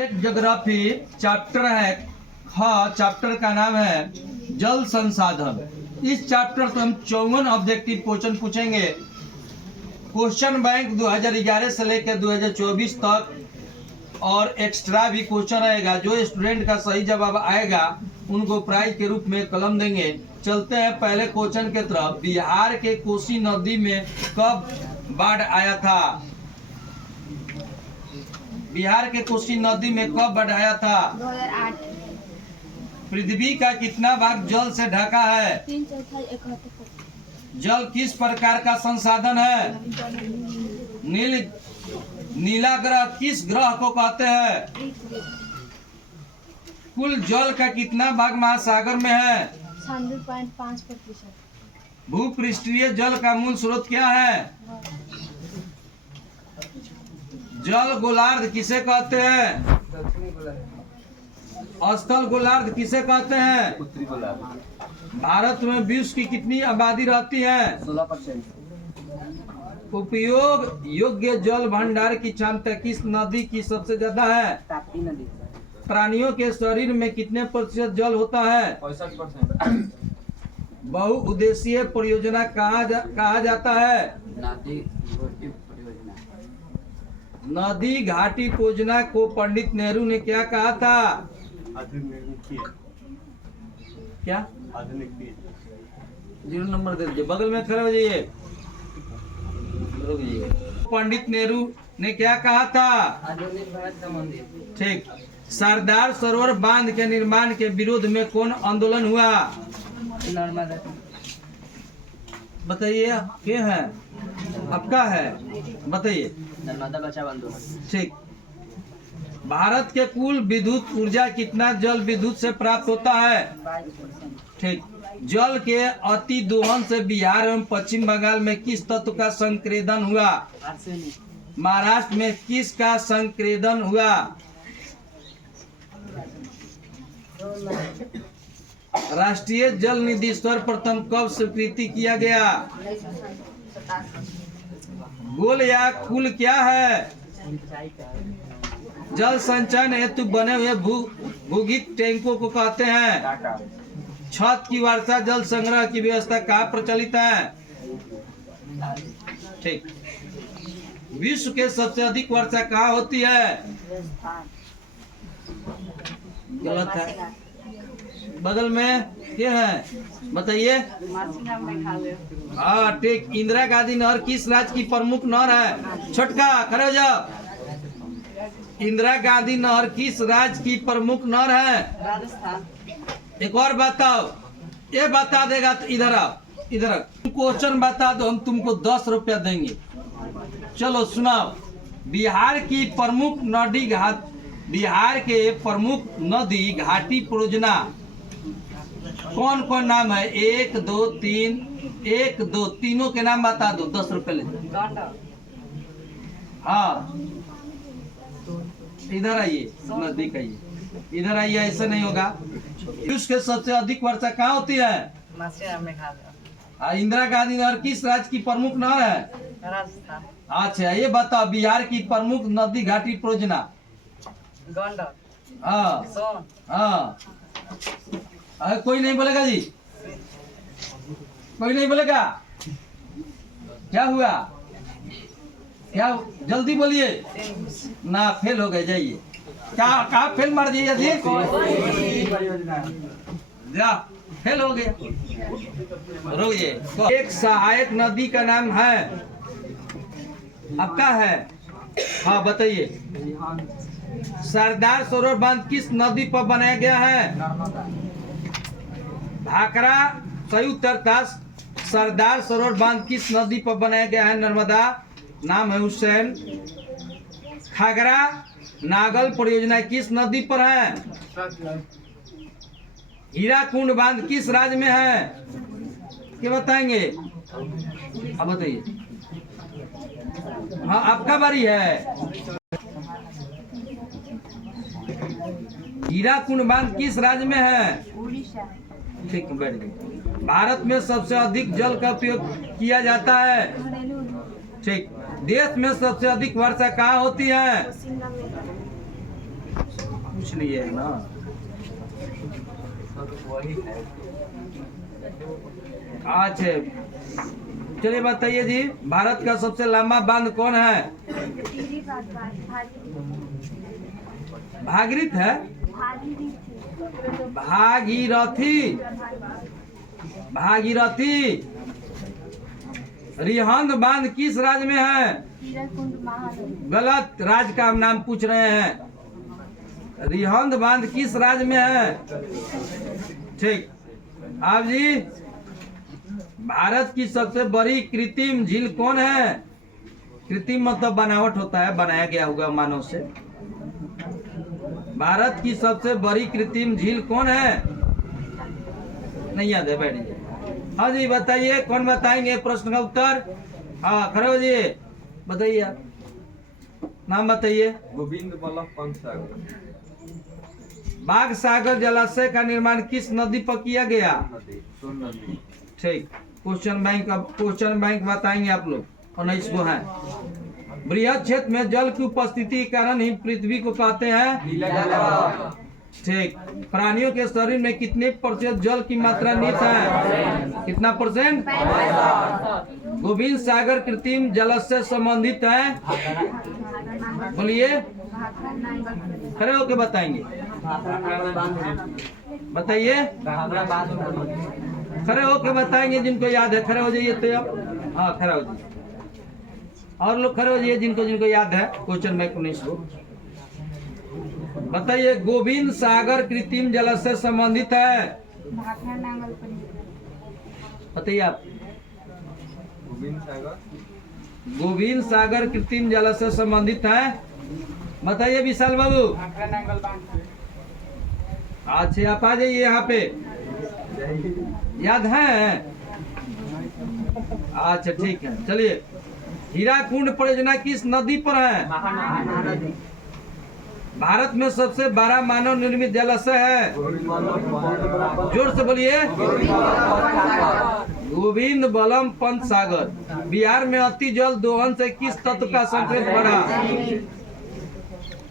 Subject geography chapter है chapter का नाम है जल संसाधन। इस चैप्टर से हम 54 ऑब्जेक्टिव क्वेश्चन पूछेंगे। क्वेश्चन बैंक 2011 से लेकर 2024 तक और एक्स्ट्रा भी क्वेश्चन आएगा। जो स्टूडेंट का सही जवाब आएगा उनको प्राइज के रूप में कलम देंगे। चलते हैं पहले क्वेश्चन के तरफ। बिहार के कोसी नदी में कब बाढ़ आया था? बिहार के कोसी नदी में कब बाढ़ आया था? 2008। पृथ्वी का कितना भाग जल से ढका है? 3/4 जल किस प्रकार का संसाधन है? नीला ग्रह किस ग्रह को कहते हैं? कुल जल का कितना भाग महासागर में है? 96.5%। भूपृष्ठीय जल का मूल स्रोत क्या है? जल गोलार्ध किसे कहते हैं? स्थल गोलार्ध किसे कहते हैं? उत्तरी गोलार्ध। भारत में विश्व की कितनी आबादी रहती है? 16%। उपयोग योग्य जल भंडार की क्षमता किस नदी की सबसे ज्यादा है? ताप्ती नदी। प्राणियों के शरीर में कितने प्रतिशत जल होता है? 65%। बहुउद्देशीय परियोजना कहा जाता है? नदी घाटी परियोजना। नदी घाटी परियोजना को पंडित नेहरू ने क्या कहा था? क्या? आधुनिक 0 नंबर दे दीजिए, बगल में खड़े हो जाइए। पंडित नेहरू ने क्या कहा था? आधुनिक भारत का मंदिर। ठीक। सरदार सरोवर बांध के निर्माण के विरोध में कौन आंदोलन हुआ? नर्मदा। बताइए, के है आपका है, बताइए। नर्मदा बचाओ आंदोलन। ठीक। भारत के कुल विद्युत ऊर्जा कितना जल विद्युत से प्राप्त होता है? 22%। ठीक। जल के अति दोहन से बिहार एवं पश्चिम बंगाल में किस तत्व का संक्रेदन हुआ? आर्सेनिक। महाराष्ट्र में किसका संक्रेदन हुआ? राष्ट्रीय जल निधि सर्वप्रथम कब स्वीकृति किया गया? 1987। गोल या कुल क्या है? जल संचयन हेतु बने हुए भूगर्भ टैंकों को कहते हैं? टाटा। छत की वर्षा जल संग्रह की व्यवस्था कहाँ प्रचलित है? ठीक। विश्व के सबसे अधिक वर्षा कहाँ होती है? गलत है, बगल में क्या है, बताइए। हाँ ठीक। इंदिरा गांधी नहर किस राज्य की प्रमुख नहर है? छोटका खड़े हो जाओ। इंदिरा गांधी नहर किस राज्य की प्रमुख नहर है? राजस्थान। एक और बताओ, ये बता देगा तो इधर आओ, इधर आओ। क्वेश्चन बता दो, हम तुमको 10 रुपया देंगे। चलो सुनाओ। बिहार की प्रमुख नदी घाट, बिहार के प्रमुख नदी घाटी परियोजना कौन कौन नाम है? 1 2 3, 1 2 तीनों के नाम बता दो, 10 रुपए ले। हाँ इधर आइए, नजदीक आइए, इधर आइए, ऐसा नहीं होगा। विश्व के सबसे अधिक वर्षा कहाँ होती है? इंदिरा गांधी नहर किस राज्य की प्रमुख नहर है? राजस्थान। अच्छा ये बताओ, बिहार की प्रमुख नदी घाटी परियोजना? हाँ हाँ। कोई नहीं बोलेगा जी, कोई नहीं बोलेगा। क्या हुआ? क्या? जल्दी बोलिए ना, फेल हो गए, जाइए। क्या कहा फेल मार दिए जी? जा फेल हो गया, रोइए। एक सहायक नदी का नाम है आपका है? हाँ बताइए। सरदार सरोवर बांध किस नदी पर बनाया गया है? भाखड़ा। सही उत्तर था। सरदार सरोवर बांध किस नदी पर बनाया गया है? नर्मदा। नाम है हुसैन। खागरा नागल परियोजना किस नदी पर है? हीराकुंड बांध किस राज्य में है? क्या बताएंगे? अब बताइए। हाँ आपका बारी है। हीराकुंड बांध किस राज्य में है? उड़ीसा। ठीक, बैठ गए। भारत में सबसे अधिक जल का उपयोग किया जाता है? ठीक। देश में सबसे अधिक वर्षा कहाँ होती है? पूछ लिए है ना। वही है। अच्छा चलिए बताइए जी, भारत का सबसे लंबा बांध कौन है? भागीरथ है? भागीरथी। भागीरथी। रिहंद बांध किस राज्य में है? गलत, राज्य का हम नाम पूछ रहे हैं। रिहंद बांध किस राज्य में है? ठीक। आप जी, भारत की सबसे बड़ी कृत्रिम झील कौन है? कृत्रिम मतलब बनावट होता है, बनाया गया होगा मानव से। भारत की सबसे बड़ी कृत्रिम झील कौन है? नहीं याद है, बैठिए। हाँ जी बताइए, कौन बताएंगे प्रश्न का उत्तर? हाँ खड़े हो जाइए, बताइए आप, नाम बताइए। गोविंद बल्लभ पंत सागर। बाघ सागर जलाशय का निर्माण किस नदी पर किया गया? नदी, सोन नदी। ठीक। क्वेश्चन बैंक बताएंगे आप लोग, 19 को है। बृहद क्षेत्र में जल की उपस्थिति के कारण ही पृथ्वी को कहते हैं। ठीक। प्राणियों के शरीर में कितने % जल की मात्रा निहित है? कितना %? गोविंद सागर कृत्रिम जलाशय संबंधित है? बोलिए, खड़े होके बताएंगे, बताइए, खड़े होके बताएंगे जिनको याद है। खड़े हो जाइए तो अब, हाँ खड़े हो जाइए, और लोग खड़े हो जाइए जिनको याद है। क्वेश्चन बैंक 19 को बताइए, गोविंद सागर कृत्रिम जलाशय संबंधित है? बताइए आप। गोविंद सागर कृत्रिम जलाशय संबंधित है? बताइए विशाल बाबू। अच्छा आप आ जाइए यहाँ पे, याद है? अच्छा ठीक है, चलिए। हीराकुंड परियोजना किस नदी पर है? भारत में सबसे बड़ा मानव निर्मित जलाशय है? जोर से बोलिए। गोविंद बल्लभ पंत सागर। बिहार में अति जल दोहन से किस तत्व का संकेत बढ़ा?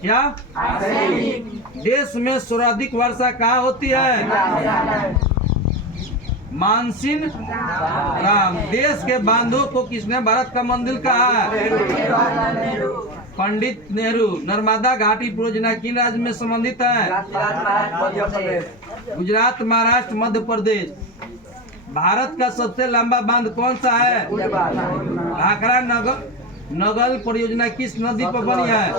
क्या? देश में सर्वाधिक वर्षा कहाँ होती है? मानसिन राम। देश के बांधों को किसने भारत का मंदिर कहा? पंडित नेहरू। नर्मदा घाटी परियोजना किन राज्य में संबंधित है? गुजरात, महाराष्ट्र, मध्य प्रदेश। भारत का सबसे लंबा बांध कौन सा है? भाखड़ा नगल परियोजना किस नदी पर बनी है?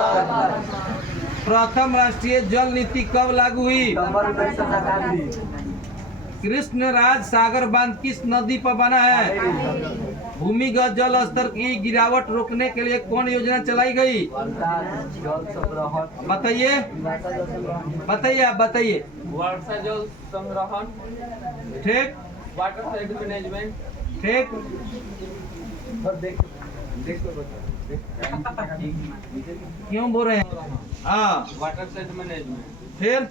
प्रथम राष्ट्रीय जल नीति कब लागू हुई? कृष्णराज सागर बांध किस नदी पर बना है? भूमिगत जल स्तर की गिरावट रोकने के लिए कौन योजना चलाई गई? बताइए, बताइए आप बताइए। वर्षा जल संग्रहण। ठीक। Water side management. ठीक। क्यों बोल रहे हैं? हाँ, वाटर साइड मैनेजमेंट। फिर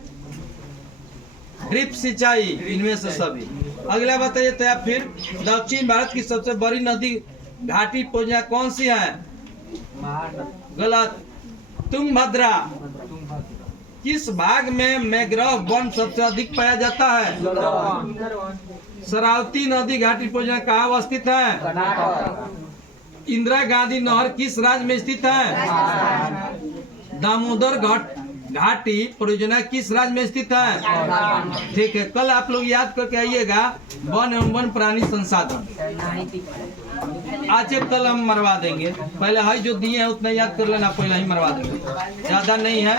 ड्रिप सिंचाई, इनमें से सभी। अगला बताइए तो आप फिर, दक्षिण भारत की सबसे बड़ी नदी घाटी परियोजना कौन सी है? गलत, तुंगभद्रा। किस भाग में मैंग्रोव वन सबसे अधिक पाया जाता है? शरावती नदी घाटी परियोजना कहाँ अवस्थित है? इंदिरा गांधी नहर किस राज्य में स्थित है? दामोदर घाटी परियोजना किस राज्य में स्थित है? ठीक है, कल आप लोग याद करके आइएगा, वन एवं वन प्राणी संसाधन। आज कल हम मरवा देंगे, पहले हाई जो दिए हैं उतना याद कर लेना, पहले ही मरवा देंगे, ज्यादा नहीं है।